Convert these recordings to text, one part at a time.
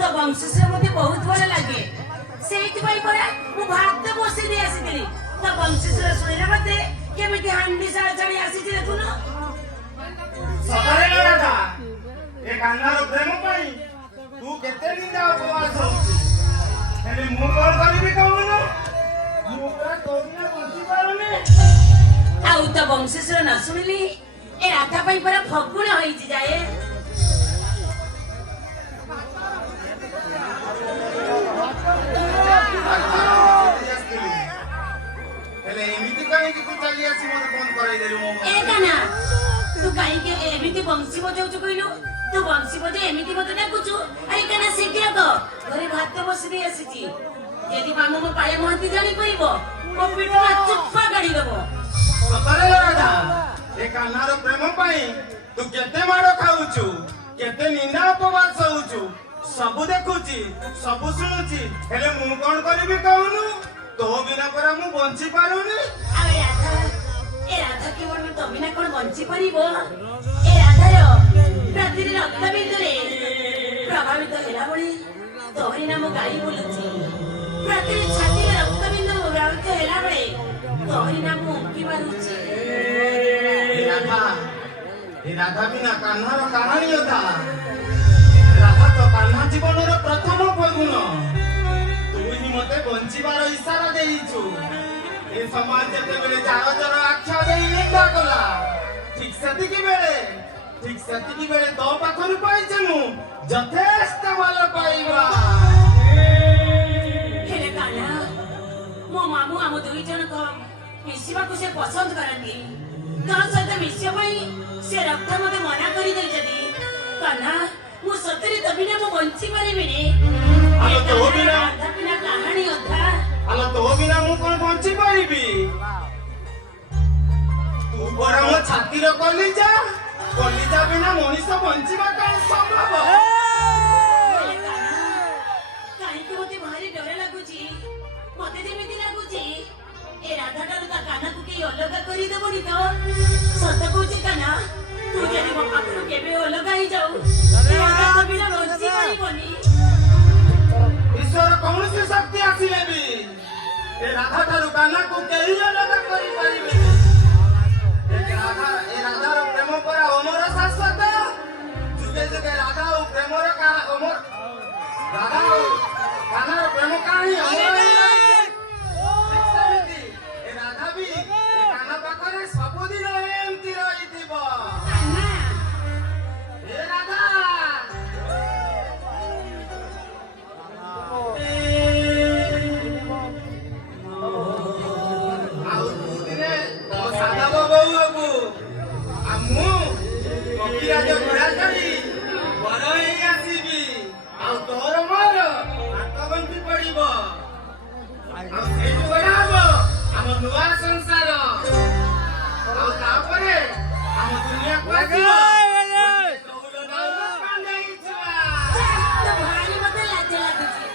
तो वंश से मुझे बहुत भल लगे से भात बसई दे आसी तो वंश शुणिले मत केमी हांडी साल चढ़ी आसी देखुन सकाळे राधा ए कान्हार प्रेम पाई तू केते निंदा उपवास हेले मु कोन करिबि कहूनु मु का तोबिना बंची पारुनी आउ तो वंशेश्वर न शुणिली ए राधा पाई पर फगुण होई जाए हेले एमिति काहे कि तू चली आसी मते फोन कराई देलु मो ए काना तू काहे के एमिति वंशी बजाउछु कइलु तू वंशी बजे एमिति मते डाकुछु अरे काना शीघ्र क घरे भात बसि दे आसीची यदि मामू मो पाए महंती जानी पइबो ओ पिठा चुप्पा गाड़ी देबो सकाळे राधा ए कान्हार प्रेम पाई तू केते माडो खाउछु केते निंदा उपवास होउछु सब देखुची सब सुनुची हेले मु कोन करिबि कहूनु तो बिना पर मु बंची पारुनी अरे राधा के मन तो बिना कोन बंची परिबो ए राधा रो रात्रि रक्त बिंदुरे प्रभावित होला बळी तोहरी नाम गाई बोलुची रात्रि छाती रक्त बिंदु प्रभावित होला बळे तोहरी नाम उंकी मारुची राधा बिना कान्हार कहानी था राधा तो कान्हा जीवन प्रथम फगुण तू ही मते बंचिबार इशारा देइछु ए समाज जते बेले जार जार आख्या देई निंदा कला ठीक सेतिकी बेले तो पाखरु पाइछे मु यथेष्ट भल पाइबा हेले कान्हा मो मामू आम दुई जन को मिसिबा को से पसंद करंती ता सहित मिसिया पई से रक्त मते मना करी दे जदी कान्हा मु सतरी तबिना मो बंची परिबिनी आलो तो बिना बिना कहानी होता आलो तो बिना मु कोन बंची परिबी तू बरा मो छाती रो कलिजा बिना मनीष बंचीबा का संभव काहे कि मते भारी डर लागुची मते जेमिति लागुची ए राधा डाल ता कान्हा को के अलग करी देबोनी तो सत कहूची कान्हा तू जदी मो पाखरु केबे अलग ही जाऊ राधा बिना बंची परिबोनी ईश्वर कौन सी शक्ति आसिले भी ए राधा ठारू कान्हा को केही अलग करी परिबे ए राधा रो प्रेम पर अमर शाश्वत जुगे जुगे राधा ओ प्रेम रो का अमर राधा ओ कान्हा रो प्रेम कहानी अमर ए राधा भी ए कान्हा पाखरे सबुदिन एमति रहिथिबो ए राधा राजा बुढ़ा चली बड़ ही आसीबी आ तोर मोर आत्मबंधी पड़िबो आ से जोड़ाबो हम नुआ संसार आ तापरे हम दुनिया को आसीबो कहलो ना कांडे इच्छा तो भारी मते लाज लागुची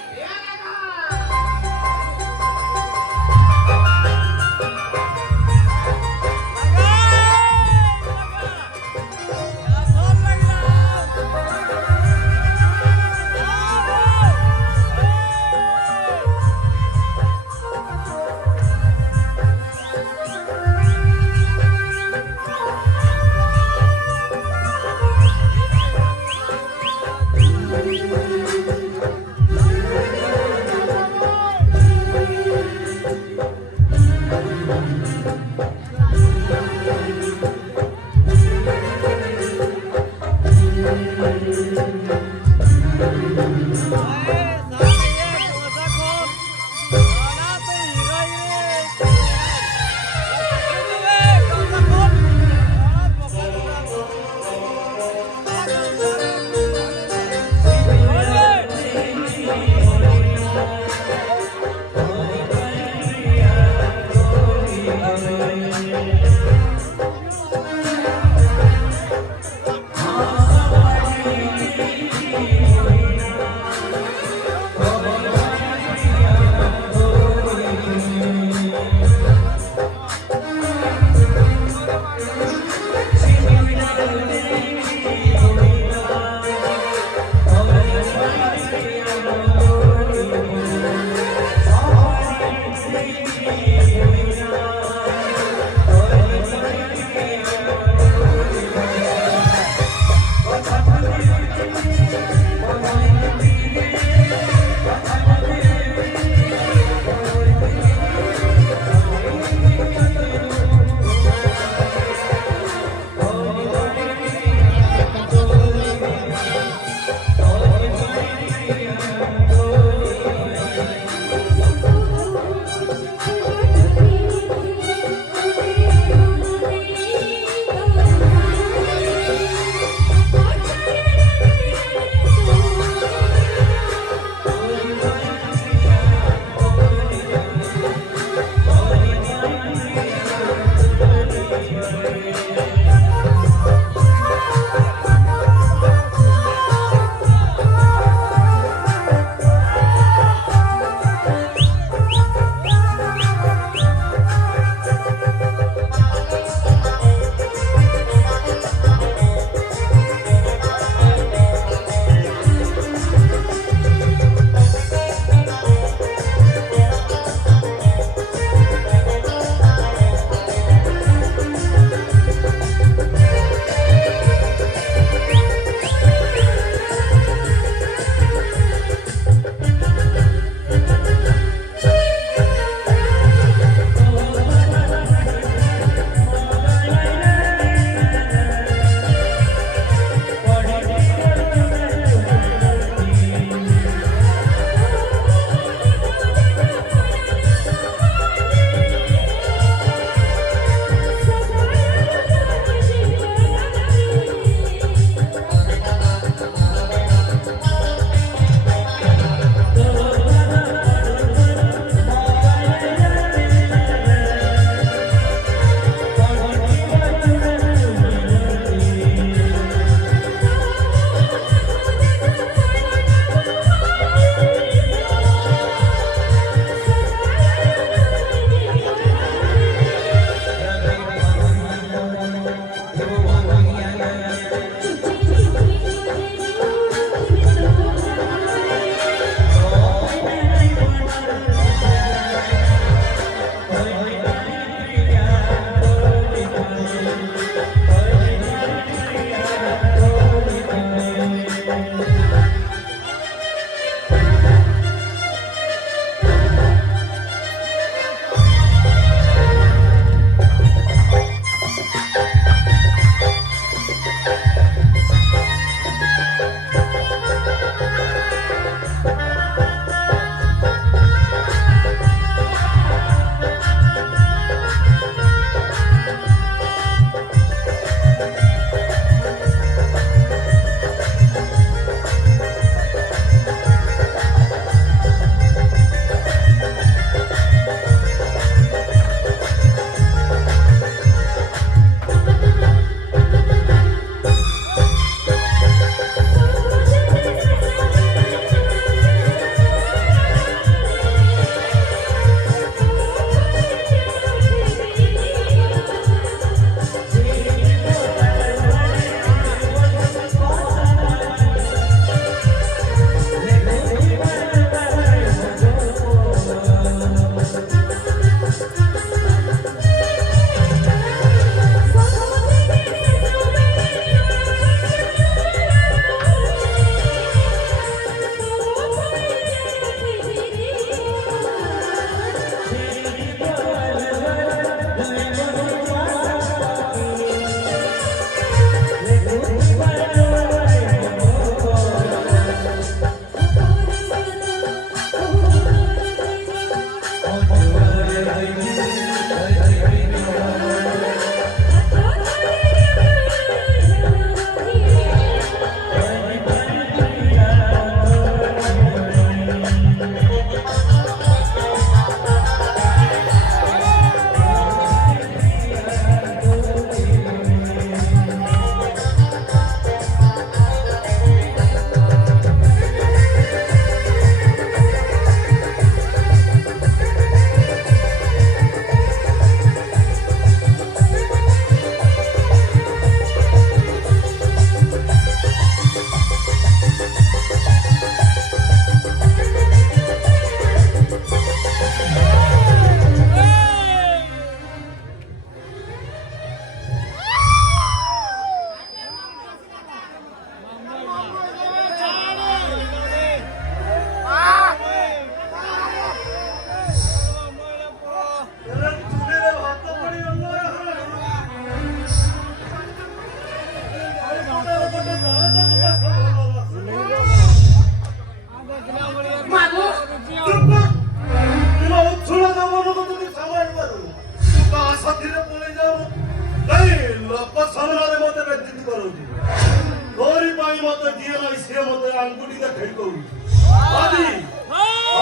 ଆଜି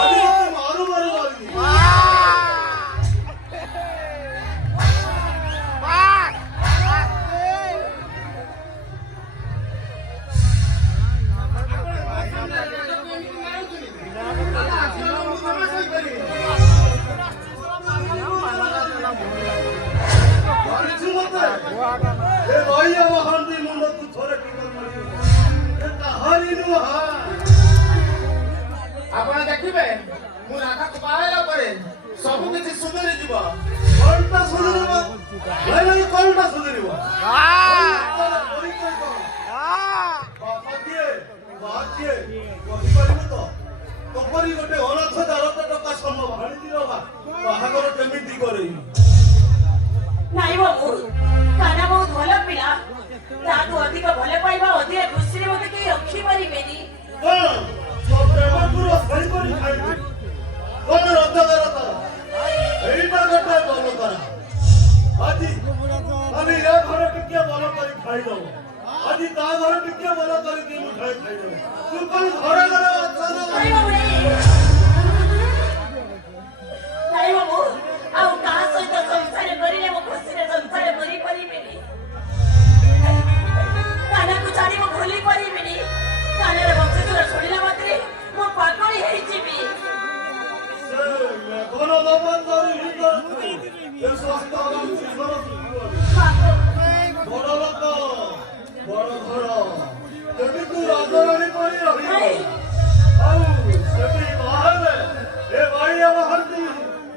ଆଜି ମତେ ମାରୁ ମାରୁ ମାରିବି। ମାରିଛୁ ମତେ ଏ ରହିଆ ମହାନ୍ତି ମୁଣ୍ଡକୁ ଥରେ ଟିକା ମାରିବ ଏ କାହାରି ନୁହଁ। ଆପଣ ଦେଖିବେ ମୁଁ ରାଧାକୁ ବାହାହେଲା ପରେ ସବୁ କିଛି ସୁଧୁରି ଯିବ। କଣଟା ସୁଧୁରିବ? ଭାଇ ଭାଇ କଣଟା ସୁଧୁରିବ? ବାପା କିଏ ମା କିଏ କହିପାରିବୁ ତ? ତପରି ଗୋଟେ ଅନାଥ ଦାରଟା ଟଙ୍କା ସମ୍ଭବ ଆଣିଥିଲ ବାହାଘର କେମିତି କରେଇବି? ନାଇଁ ବାବୁ, କାହ୍ନା ବହୁତ ଭଲ ପିଲା। ତାଠୁ ଅଧିକ ଭଲ ପାଇବା, ଅଧିକ ଖୁସିରେ ମତେ କେହି ରଖିପାରିବେନି। କଣ ତୋ ପ୍ରେମକୁ ରସାଇ କରି ଖାଇବି? କଣ ରୋଜଗାର କର? ଏଇଟା ଗୋଟେ ଭଲ କର। ଆଜି ଆମେ ଏ ଘର ଟିକେ ଭଲ କରି ଖାଇଦବ। ଆଜି ତା ଘର ଟିକେ ଭଲ କରିକି ମିଠାଇ ଖାଇଦବ। ତୁ କଣ ଘରେ ଘରେ ଅଛ? ନାଇଁ ବାବୁ, ନାଇଁ ବାବୁ, ଆଉ କାହା ସହିତ ସଂସାର କରିଲେ ମୁଁ ଖୁସିରେ ସଂସାର କରିପାରିବିନି। କାହ୍ନାକୁ ଛାଡି ମୁଁ ଭୁଲି ପାରିବିନି। କାହ୍ନାର ବଂଶଧର ଶୁଣିଲା ମାତ୍ରେ ମୁଁ ପାଗଳ ହେଇଯିବି। ଘର ଦବା କରି ଏ ସ୍ୱାସ୍ଥ୍ୟ ବଡ ଲୋକ ବଡ ଘର ଯଦି ତୁ ରାଜରାଣୀ କରି ରହିବ ଆଉ ସେଠି ବାହାରେ ଏ ବାଇଆ ବାହାନ୍ତି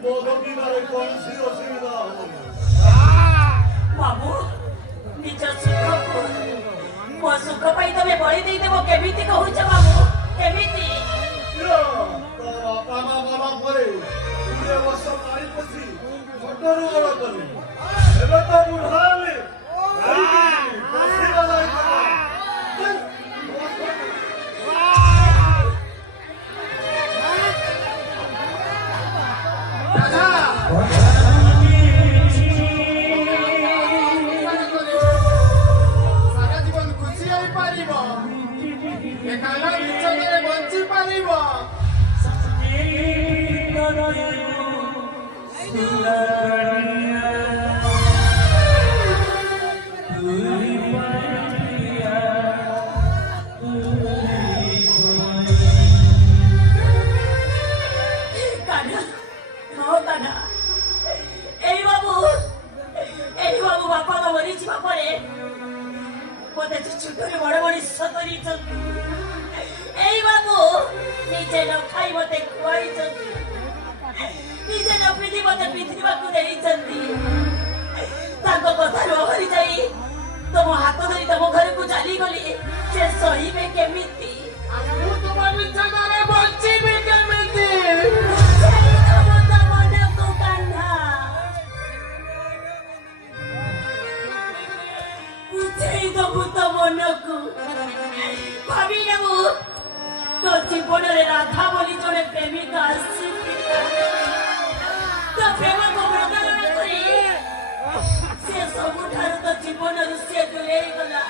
ମୋ ଦକ୍ଷିଣାରେ କୌଣସି ଅସୁବିଧା ହବନି। ବାବୁ, ନିଜ ସୁଖକୁ ମୋ ସୁଖ ପାଇଁ ତମେ ବଳି ଦେଇଦେବ କେମିତି କହୁଛ ବାବୁ? କେମିତି? ତୋ ବାପା ମା ମଲା ପରେ 20 ବର୍ଷ ପାଣି ପଶି ଛୋଟରୁ ବଡ କଲି। ଏବେ ତ ବୁଢା ହେଲି ବସିବା ନାହିଁ। ରାଧା ସାରା ଜୀବନ ଖୁସି ହେଇପାରିବ। ଏ କାହ୍ନା ବିଚ୍ଛେଦରେ ବଞ୍ଚି ପାରିବ। କାହ୍ନା, ହଁ କାହ୍ନା, ଏଇ ବାବୁ ବାପା ମା ମରିଯିବା ପରେ ମତେ ଛୋଟରେ ବଡ ମଣିଷ କରିଛନ୍ତି। ଏଇ ବାବୁ ନିଜେ ନ ଖାଇ ମତେ ଖୁଆଇଛନ୍ତି, ନିଜେ ନ ପିନ୍ଧି ମତେ ପିନ୍ଧିବାକୁ ଦେଇଛନ୍ତି। ତାଙ୍କ କଥାରୁ ଓହରି ଯାଇ ତମ ହାତ ଧରି ତମ ଘରକୁ ଚାଲିଗଲି। ସେ ସହିବେ କେମିତି? ଆଉ ମୁଁ ତୁମ ବିଚ୍ଛେଦରେ ବଞ୍ଚିବି କେମିତି? ଭାବିନେବୁ ତୋ ଜୀବନରେ ରାଧା ବୋଲି ଜଣେ ପ୍ରେମିକା ଆସିଥିଲା। ତୋ ପ୍ରେମକୁ ପ୍ରତାରଣା କରି ସେ ସବୁଠାରୁ ତୋ ଜୀବନରୁ ସେ ଦୂରେଇ ଗଲା।